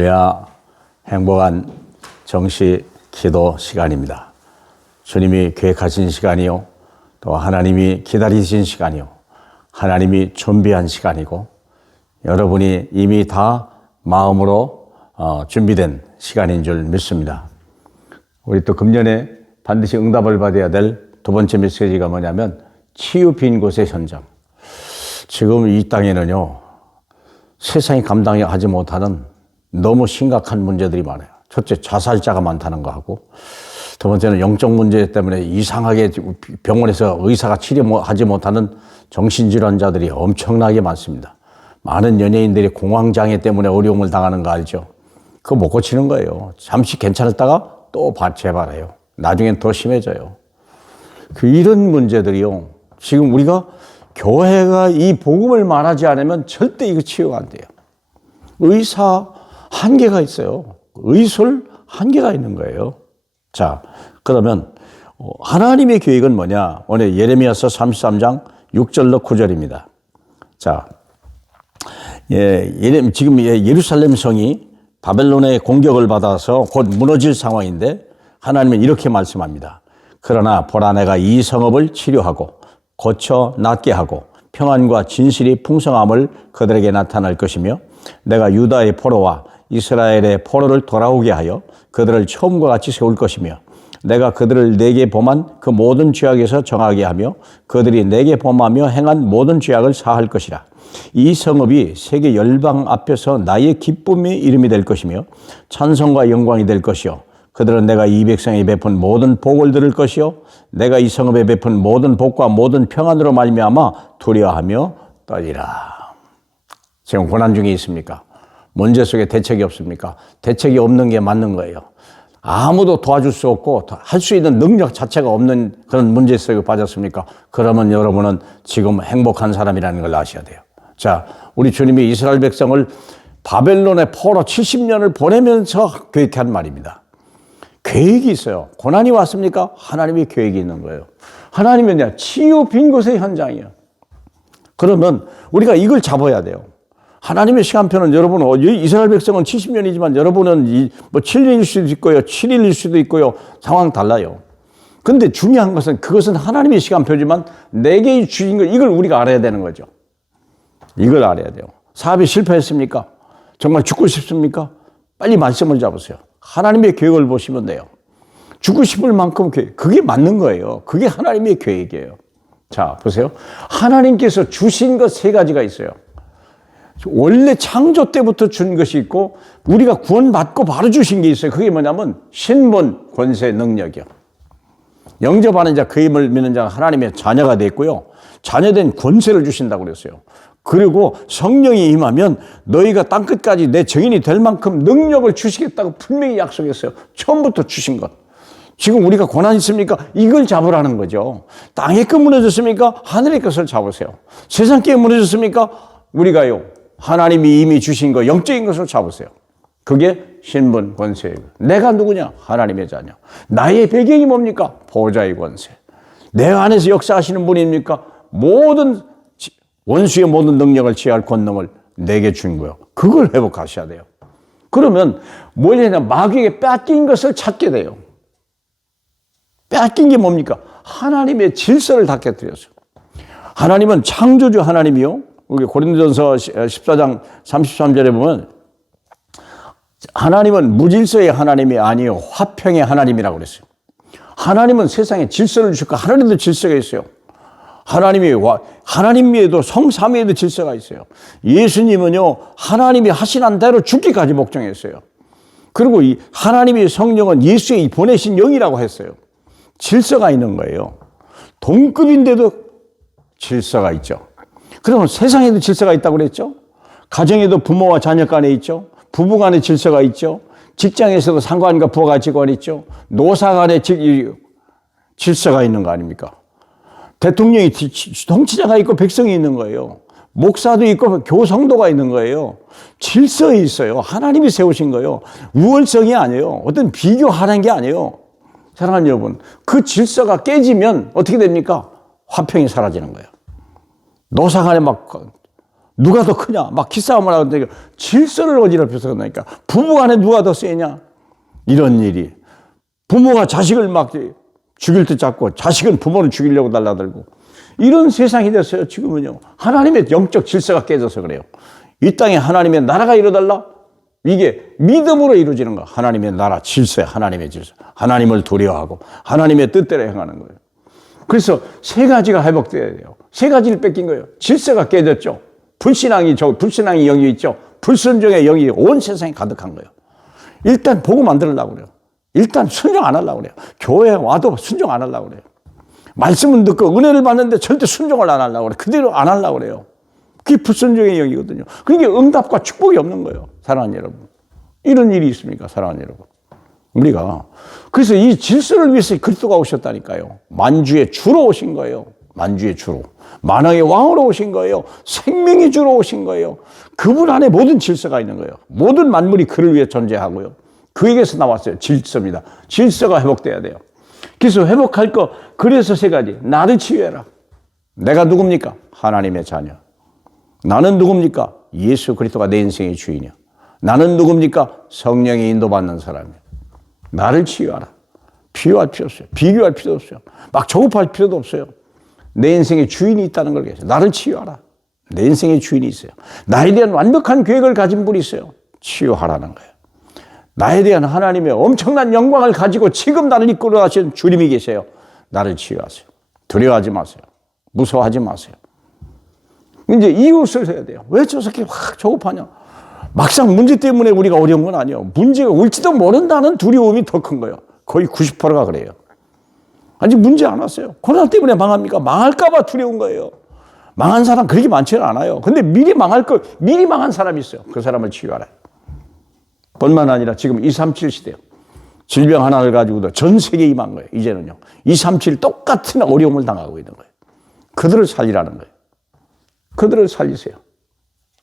할렐루야. 행복한 정시 기도 시간입니다. 주님이 계획하신 시간이요, 또 하나님이 기다리신 시간이요, 하나님이 준비한 시간이고, 여러분이 이미 다 마음으로 준비된 시간인 줄 믿습니다. 우리 또 금년에 반드시 응답을 받아야 될 두 번째 메시지가 뭐냐면 치유 빈 곳의 현장. 지금 이 땅에는요, 세상이 감당하지 못하는 너무 심각한 문제들이 많아요. 첫째, 자살자가 많다는 거 하고, 두 번째는 영적 문제 때문에 이상하게 병원에서 의사가 치료하지 못하는 정신질환자들이 엄청나게 많습니다. 많은 연예인들이 공황장애 때문에 어려움을 당하는 거 알죠? 그거 못 고치는 거예요. 잠시 괜찮았다가 또 재발해요. 나중엔 더 심해져요. 이런 문제들이요, 지금 우리가 교회가 이 복음을 말하지 않으면 절대 이거 치유가 안 돼요. 의사 한계가 있어요. 의술 한계가 있는 거예요. 자, 그러면 하나님의 계획은 뭐냐? 오늘 예레미야서 33장 6절로 9절입니다. 자, 지금 예루살렘 성이 바벨론의 공격을 받아서 곧 무너질 상황인데 하나님은 이렇게 말씀합니다. 그러나 보라, 내가 이 성읍을 치료하고 고쳐 낫게 하고 평안과 진실이 풍성함을 그들에게 나타날 것이며, 내가 유다의 포로와 이스라엘의 포로를 돌아오게 하여 그들을 처음과 같이 세울 것이며, 내가 그들을 내게 범한 그 모든 죄악에서 정하게 하며 그들이 내게 범하며 행한 모든 죄악을 사할 것이라. 이 성읍이 세계 열방 앞에서 나의 기쁨의 이름이 될 것이며 찬송과 영광이 될 것이요, 그들은 내가 이 백성에 베푼 모든 복을 들을 것이요, 내가 이 성읍에 베푼 모든 복과 모든 평안으로 말미암아 두려워하며 떨리라. 지금 고난 중에 있습니까? 문제 속에 대책이 없습니까? 대책이 없는 게 맞는 거예요. 아무도 도와줄 수 없고 할 수 있는 능력 자체가 없는 그런 문제 속에 빠졌습니까? 그러면 여러분은 지금 행복한 사람이라는 걸 아셔야 돼요. 자, 우리 주님이 이스라엘 백성을 바벨론의 포로 70년을 보내면서 계획한 말입니다. 계획이 있어요. 고난이 왔습니까? 하나님의 계획이 있는 거예요. 하나님은 치유 빈 곳의 현장이에요. 그러면 우리가 이걸 잡아야 돼요. 하나님의 시간표는 여러분, 이스라엘 백성은 70년이지만 여러분은 7일일 수도 있고요, 7일일 수도 있고요, 상황 달라요. 근데 중요한 것은 그것은 하나님의 시간표지만 내게 주신 걸, 이걸 우리가 알아야 되는 거죠. 이걸 알아야 돼요. 사업이 실패했습니까? 정말 죽고 싶습니까? 빨리 말씀을 잡으세요. 하나님의 계획을 보시면 돼요. 죽고 싶을 만큼 그게 맞는 거예요. 그게 하나님의 계획이에요. 자, 보세요. 하나님께서 주신 것 세 가지가 있어요. 원래 창조 때부터 준 것이 있고 우리가 구원받고 바로 주신 게 있어요. 그게 뭐냐면 신분, 권세, 능력이요. 영접하는 자, 그 힘을 믿는 자가 하나님의 자녀가 됐고요, 자녀된 권세를 주신다고 그랬어요. 그리고 성령이 임하면 너희가 땅끝까지 내 증인이 될 만큼 능력을 주시겠다고 분명히 약속했어요. 처음부터 주신 것. 지금 우리가 고난 있습니까? 이걸 잡으라는 거죠. 땅의 것 무너졌습니까? 하늘의 것을 잡으세요. 세상 게 무너졌습니까? 우리가요, 하나님이 이미 주신 거, 영적인 것을 잡으세요. 그게 신분, 권세예요. 내가 누구냐? 하나님의 자녀. 나의 배경이 뭡니까? 보호자의 권세. 내 안에서 역사하시는 분입니까? 모든 원수의 모든 능력을 취할 권능을 내게 준 거예요. 그걸 회복하셔야 돼요. 그러면 뭐냐면 마귀에게 뺏긴 것을 찾게 돼요. 뺏긴 게 뭡니까? 하나님의 질서를 다 깨뜨렸어요. 하나님은 창조주 하나님이요, 우리 고린도전서 14장 33절에 보면 하나님은 무질서의 하나님이 아니요 화평의 하나님이라고 그랬어요. 하나님은 세상에 질서를 주셨고 하나님도 질서가 있어요. 하나님에도 성삼위에도 질서가 있어요. 예수님은요, 하나님이 하시는 대로 죽기까지 복종했어요. 그리고 이 하나님의 성령은 예수의 보내신 영이라고 했어요. 질서가 있는 거예요. 동급인데도 질서가 있죠. 그러면 세상에도 질서가 있다고 그랬죠. 가정에도 부모와 자녀 간에 있죠. 부부 간에 질서가 있죠. 직장에서도 상관과 부하가 직원이 있죠. 노사 간에 질서가 있는 거 아닙니까? 대통령이 통치자가 있고 백성이 있는 거예요. 목사도 있고 교성도가 있는 거예요. 질서에 있어요. 하나님이 세우신 거예요. 우월성이 아니에요. 어떤 비교하는 게 아니에요. 사랑하는 여러분, 그 질서가 깨지면 어떻게 됩니까? 화평이 사라지는 거예요. 노사 간에 막 누가 더 크냐? 막 기싸움을 하는데 질서를 어지럽혀서 그러니까 부부간에 누가 더 세냐? 이런 일이. 부모가 자식을 막 죽일 듯 잡고 자식은 부모를 죽이려고 달라들고 이런 세상이 됐어요. 지금은요. 하나님의 영적 질서가 깨져서 그래요. 이 땅에 하나님의 나라가 이루어달라? 이게 믿음으로 이루어지는 거. 하나님의 나라 질서야. 하나님의 질서. 하나님을 두려워하고 하나님의 뜻대로 행하는 거예요. 그래서 세 가지가 회복돼야 돼요. 세 가지를 뺏긴 거예요. 질서가 깨졌죠. 불신앙이 영이 있죠. 불순종의 영이 온 세상에 가득한 거예요. 일단 복음 안 들으려고 그래요. 일단 순종 안 하려고 그래요. 교회에 와도 순종 안 하려고 그래요. 말씀은 듣고 은혜를 받는데 절대 순종을 안 하려고 그래요. 그대로 안 하려고 그래요. 그게 불순종의 영이거든요. 그러니까 응답과 축복이 없는 거예요. 사랑하는 여러분. 이런 일이 있습니까? 사랑하는 여러분. 우리가 그래서 이 질서를 위해서 그리스도가 오셨다니까요. 만주의 주로 오신 거예요. 만주의 주로. 만왕의 왕으로 오신 거예요. 생명의 주로 오신 거예요. 그분 안에 모든 질서가 있는 거예요. 모든 만물이 그를 위해 존재하고요. 그에게서 나왔어요. 질서입니다. 질서가 회복돼야 돼요. 그래서 회복할 거 그래서 세 가지. 나를 치유해라. 내가 누굽니까? 하나님의 자녀. 나는 누굽니까? 예수 그리스도가 내 인생의 주인이야. 나는 누굽니까? 성령의 인도받는 사람이야. 나를 치유하라. 비교할 필요 없어요. 비교할 필요 없어요. 막 조급할 필요도 없어요. 내 인생의 주인이 있다는 걸 계세요. 나를 치유하라. 내 인생의 주인이 있어요. 나에 대한 완벽한 계획을 가진 분이 있어요. 치유하라는 거예요. 나에 대한 하나님의 엄청난 영광을 가지고 지금 나를 이끌어 가시는 주님이 계세요. 나를 치유하세요. 두려워하지 마세요. 무서워하지 마세요. 이제 이웃을 해야 돼요. 왜 저렇게 확 조급하냐? 막상 문제 때문에 우리가 어려운 건 아니에요. 문제가 올지도 모른다는 두려움이 더 큰 거예요. 거의 90%가 그래요. 아직 문제 안 왔어요. 코로나 때문에 망합니까? 망할까봐 두려운 거예요. 망한 사람 그렇게 많지는 않아요. 근데 미리 망한 사람이 있어요. 그 사람을 치유하라. 뿐만 아니라 지금 237 시대요. 질병 하나를 가지고도 전 세계에 임한 거예요. 이제는요. 237 똑같은 어려움을 당하고 있는 거예요. 그들을 살리라는 거예요. 그들을 살리세요.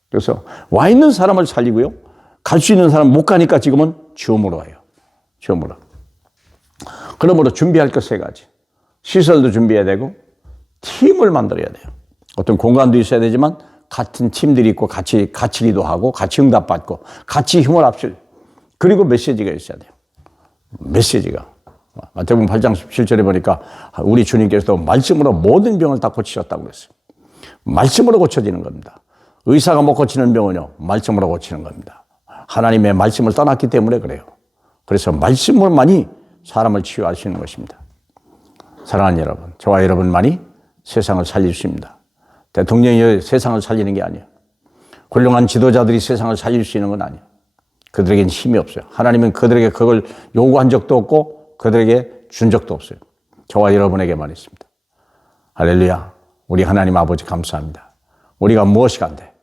그래서 와 있는 사람을 살리고요. 갈 수 있는 사람 못 가니까 지금은 줌으로 와요. 줌으로. 그러므로 준비할 것 세 가지. 시설도 준비해야 되고 팀을 만들어야 돼요. 어떤 공간도 있어야 되지만 같은 팀들이 있고 같이 기도하고 같이 응답받고 같이 힘을 합칠. 그리고 메시지가 있어야 돼요. 메시지가. 마태복음 8장 17절에 보니까 우리 주님께서도 말씀으로 모든 병을 다 고치셨다고 그랬어요. 말씀으로 고쳐지는 겁니다. 의사가 못 고치는 병은요, 말씀으로 고치는 겁니다. 하나님의 말씀을 떠났기 때문에 그래요. 그래서 말씀으로만이 사람을 치유할 수 있는 것입니다. 사랑하는 여러분, 저와 여러분만이 세상을 살릴 수 있습니다. 대통령이 세상을 살리는 게 아니에요. 훌륭한 지도자들이 세상을 살릴 수 있는 건 아니에요. 그들에게는 힘이 없어요. 하나님은 그들에게 그걸 요구한 적도 없고 그들에게 준 적도 없어요. 저와 여러분에게만 있습니다. 할렐루야. 우리 하나님 아버지 감사합니다. 우리가 무엇이 간데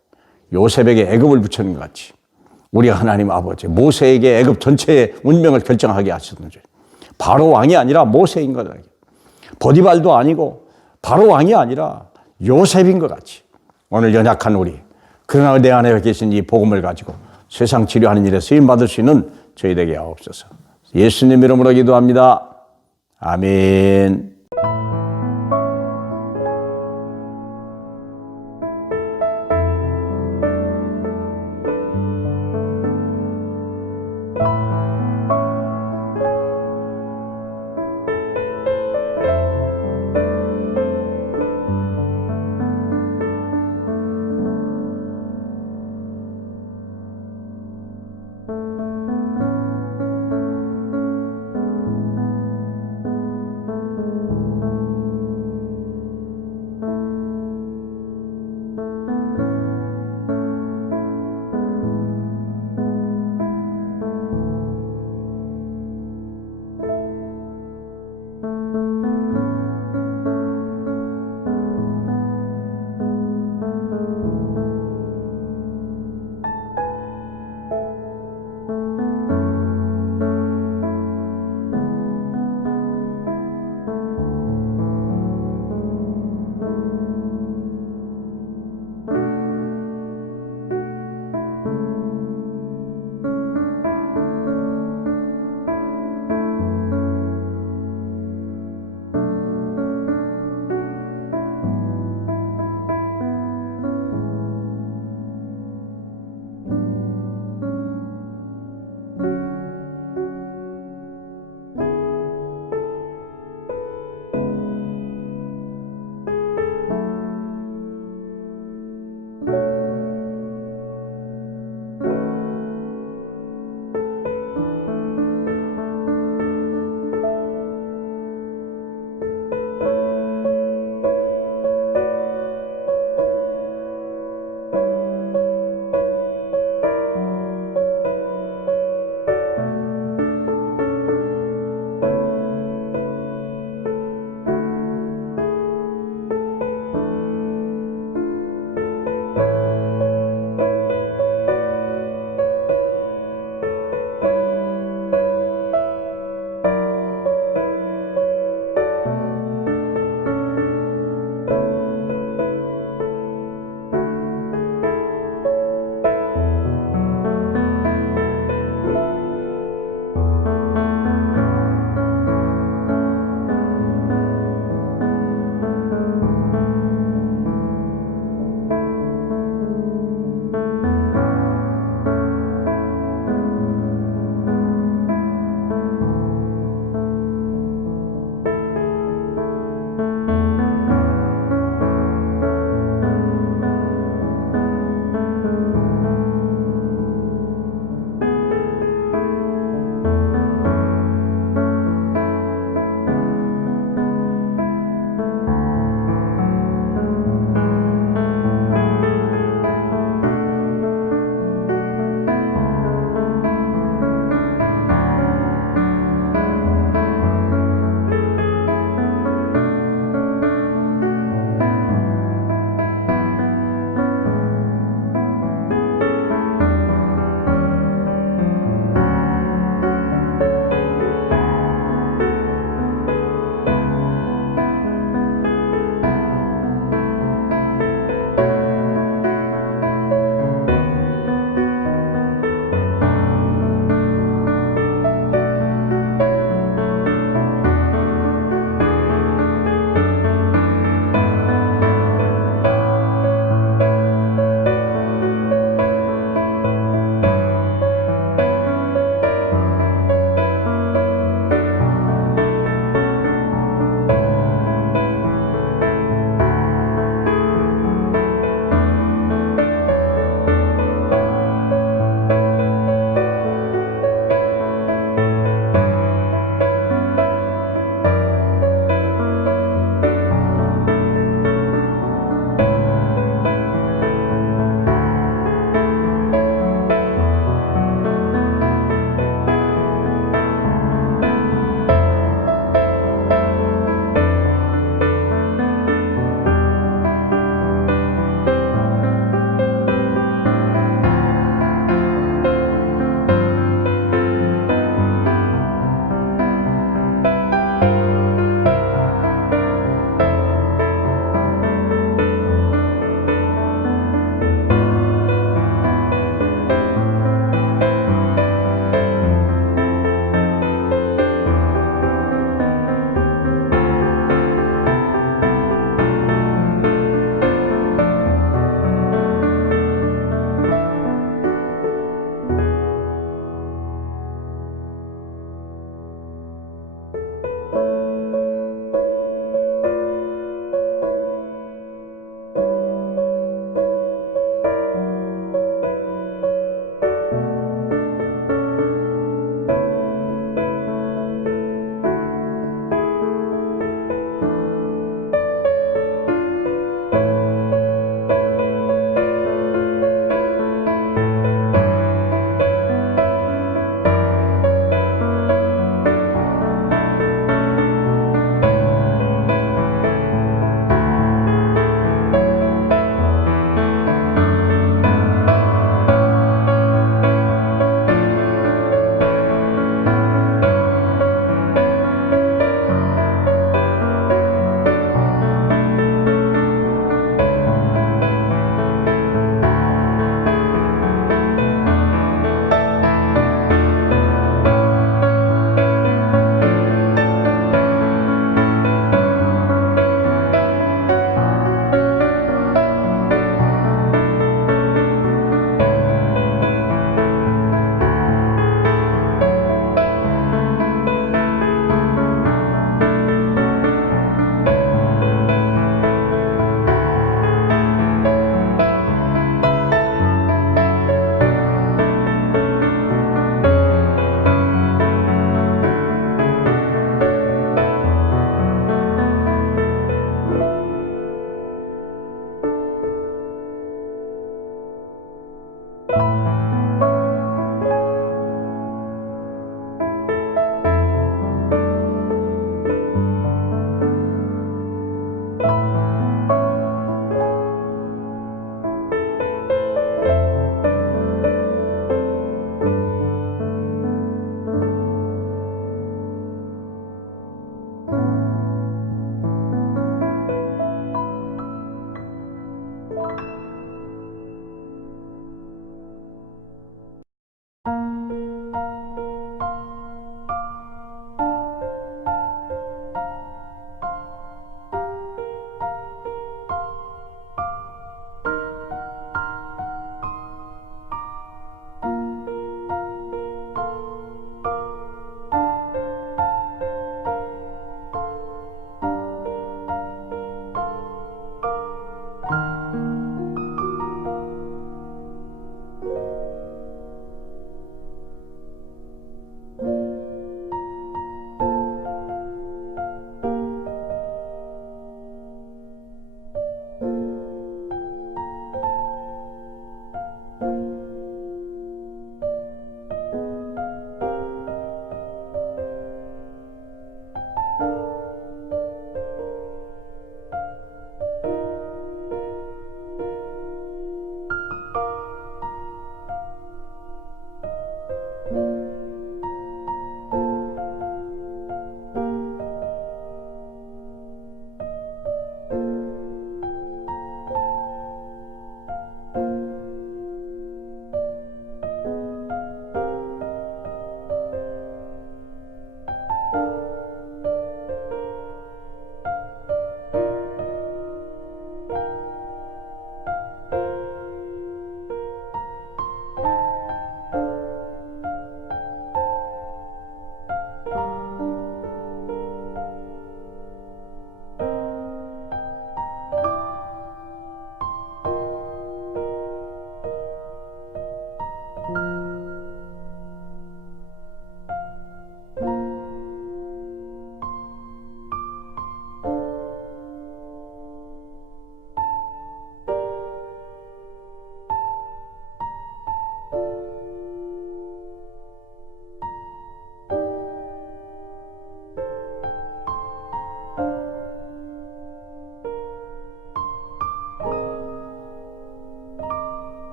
요셉에게 애굽을 붙였는 것 같이 우리 하나님 아버지 모세에게 애굽 전체의 운명을 결정하게 하셨는지 바로 왕이 아니라 모세인 것 같아요. 보디발도 아니고 바로 왕이 아니라 요셉인 것 같이 오늘 연약한 우리 그러나 내 안에 계신 이 복음을 가지고 세상 치료하는 일에 쓰임받을 수 있는 저희 되게 하옵소서. 예수님 이름으로 기도합니다. 아멘.